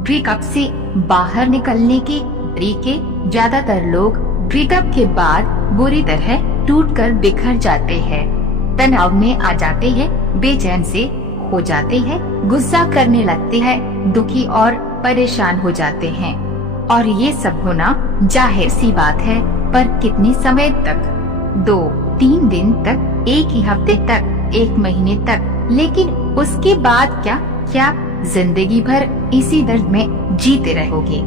Breakup से बाहर निकलने के तरीके। ज्यादातर लोग ब्रेकअप के बाद बुरी तरह टूटकर बिखर जाते हैं, तनाव में आ जाते हैं, बेचैन से हो जाते हैं, गुस्सा करने लगते हैं, दुखी और परेशान हो जाते हैं। और ये सब होना जाहिर सी बात है, पर कितने समय तक? 2-3 दिन तक, एक ही हफ्ते तक, 1 महीने तक। लेकिन उसके बाद क्या जिंदगी भर इसी दर्द में जीते रहोगे,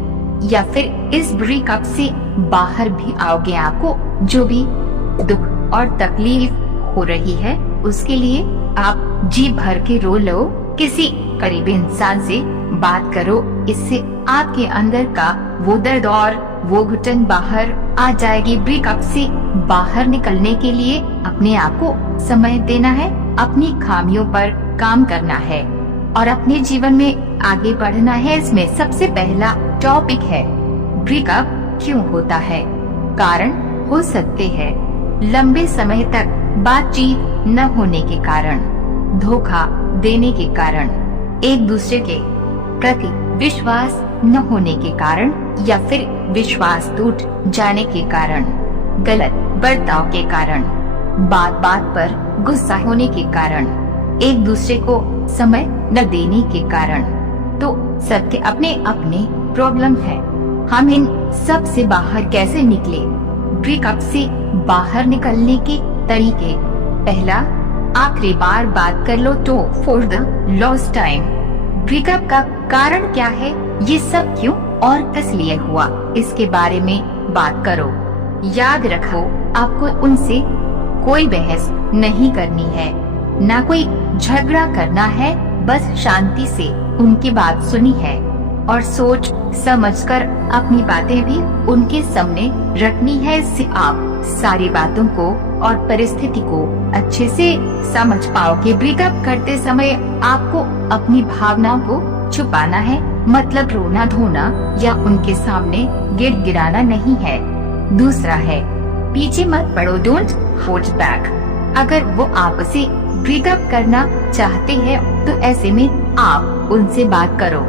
या फिर इस ब्रेकअप से बाहर भी आओगे? आपको जो भी दुख और तकलीफ हो रही है उसके लिए आप जी भर के रो लो, किसी करीबी इंसान से बात करो, इससे आपके अंदर का वो दर्द और वो घुटन बाहर आ जाएगी। ब्रेकअप से बाहर निकलने के लिए अपने आप को समय देना है, अपनी खामियों पर काम करना है और अपने जीवन में आगे बढ़ना है। इसमें सबसे पहला टॉपिक है ब्रेकअप क्यों होता है। कारण हो सकते हैं लंबे समय तक बातचीत न होने के कारण, धोखा देने के कारण, एक दूसरे के प्रति विश्वास न होने के कारण, या फिर विश्वास टूट जाने के कारण, गलत बर्ताव के कारण, बात बात पर गुस्सा होने के कारण, एक दूसरे को समय न देने के कारण। तो सबके अपने अपने प्रॉब्लम है। हम इन सब से बाहर कैसे निकले? ब्रेकअप से बाहर निकलने के तरीके। पहला, आखिरी बार बात कर लो तो for the lost time. Breakup का कारण क्या है, ये सब क्यों और किस लिए हुआ, इसके बारे में बात करो। याद रखो, आपको उनसे कोई बहस नहीं करनी है, ना कोई झगड़ा करना है, बस शांति से उनकी बात सुनी है और सोच समझकर अपनी बातें भी उनके सामने रखनी है। इससे आप सारी बातों को और परिस्थिति को अच्छे से समझ पाओगे। ब्रेकअप करते समय आपको अपनी भावनाओं को छुपाना है, मतलब रोना धोना या उनके सामने गिड़गिड़ाना नहीं है। दूसरा है, पीछे मत पड़ो, डोंट होल्ड बैक। अगर वो आपसे ब्रेकअप करना चाहते हैं तो ऐसे में आप उनसे बात करो,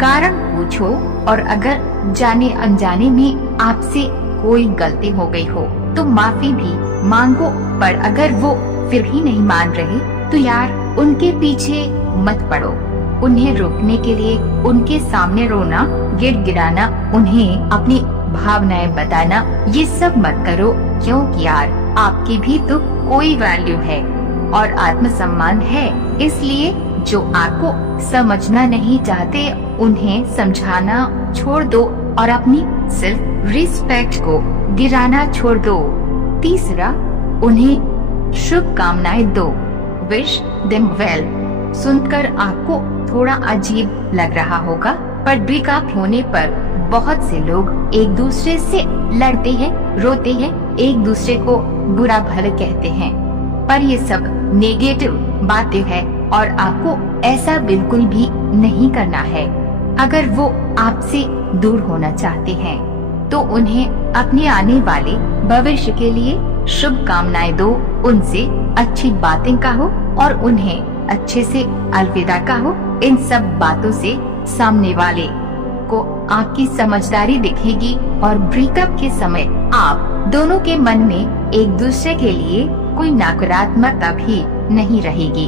कारण पूछो, और अगर जाने अनजाने में आपसे कोई गलती हो गई हो तो माफी भी मांगो। पर अगर वो फिर भी नहीं मान रहे तो यार उनके पीछे मत पड़ो। उन्हें रोकने के लिए उनके सामने रोना, गिड़गिड़ाना, उन्हें अपनी भावनाएं बताना, ये सब मत करो, क्योंकि यार आपकी भी तो कोई वैल्यू है और आत्मसम्मान है। इसलिए जो आपको समझना नहीं चाहते उन्हें समझाना छोड़ दो और अपनी सेल्फ रिस्पेक्ट को गिराना छोड़ दो। तीसरा, उन्हें शुभकामनाएं दो, विश देम वेल। सुनकर आपको थोड़ा अजीब लग रहा होगा, पर ब्रेकअप होने पर बहुत से लोग एक दूसरे से लड़ते हैं, रोते हैं, एक दूसरे को बुरा भला कहते हैं, पर ये सब नेगेटिव बातें हैं और आपको ऐसा बिल्कुल भी नहीं करना है। अगर वो आपसे दूर होना चाहते हैं तो उन्हें अपने आने वाले भविष्य के लिए शुभकामनाएं दो, उनसे अच्छी बातें कहो और उन्हें अच्छे से अलविदा कहो। इन सब बातों से सामने वाले को आपकी समझदारी दिखेगी और ब्रेकअप के समय आप दोनों के मन में एक दूसरे के लिए कोई नकारात्मकता भी नहीं रहेगी।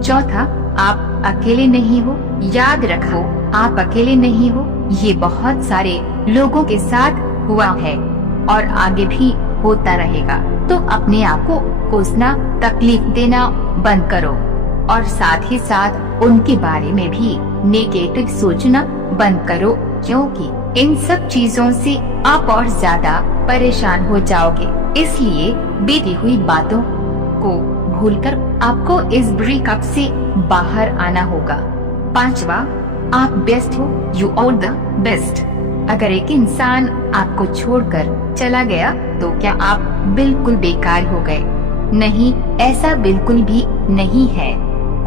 चौथा, आप अकेले नहीं हो। याद रखो, आप अकेले नहीं हो, ये बहुत सारे लोगों के साथ हुआ है और आगे भी होता रहेगा। तो अपने आप को कोसना, तकलीफ देना बंद करो और साथ ही साथ उनके बारे में भी नेगेटिव सोचना बंद करो, क्योंकि इन सब चीजों से आप और ज्यादा परेशान हो जाओगे। इसलिए बीती हुई बातों को भूलकर आपको इस ब्रेकअप से बाहर आना होगा। पांचवा, आप बेस्ट हो, यू आर द बेस्ट। अगर एक इंसान आपको छोड़कर चला गया तो क्या आप बिल्कुल बेकार हो गए? नहीं, ऐसा बिल्कुल भी नहीं है।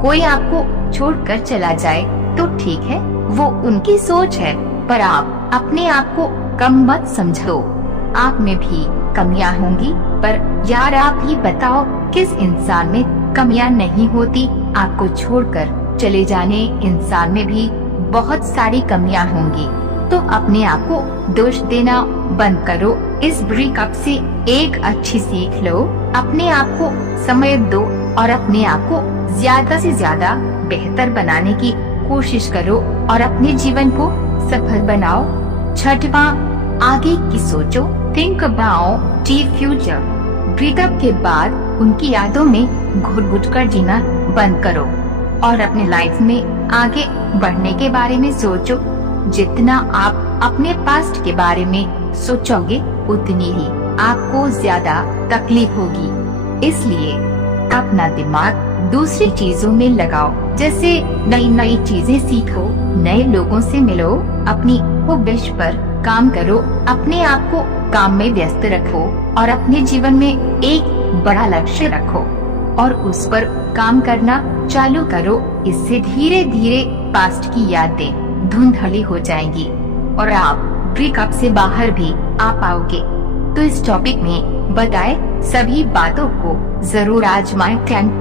कोई आपको छोड़कर चला जाए तो ठीक है, वो उनकी सोच है, पर आप अपने आप को कम मत समझो। आप में भी कमियां होंगी, पर यार आप ही बताओ किस इंसान में कमियां नहीं होती? आपको छोड़कर चले जाने इंसान में भी बहुत सारी कमियां होंगी, तो अपने आप को दोष देना बंद करो। इस ब्रेकअप से एक अच्छी सीख लो, अपने आप को समय दो और अपने आप को ज्यादा से ज्यादा बेहतर बनाने की कोशिश करो और अपने जीवन को सफल बनाओ। छठवां, आगे की सोचो, think about the future. Breakup के बाद उनकी यादों में घुट-घुट कर जीना बंद करो और अपने लाइफ में आगे बढ़ने के बारे में सोचो। जितना आप अपने पास्ट के बारे में सोचोगे उतनी ही आपको ज्यादा तकलीफ होगी। इसलिए अपना दिमाग दूसरी चीजों में लगाओ, जैसे नई नई चीजें सीखो, नए लोगों से मिलो, अपनी हॉबीज पर काम करो, अपने आप को काम में व्यस्त रखो और अपने जीवन में एक बड़ा लक्ष्य रखो और उस पर काम करना चालू करो। इससे धीरे धीरे पास्ट की यादें धुंधली हो जाएंगी और आप ब्रेकअप से बाहर भी आ पाओगे। तो इस टॉपिक में बताए सभी बातों को जरूर आजमाएं। थैंक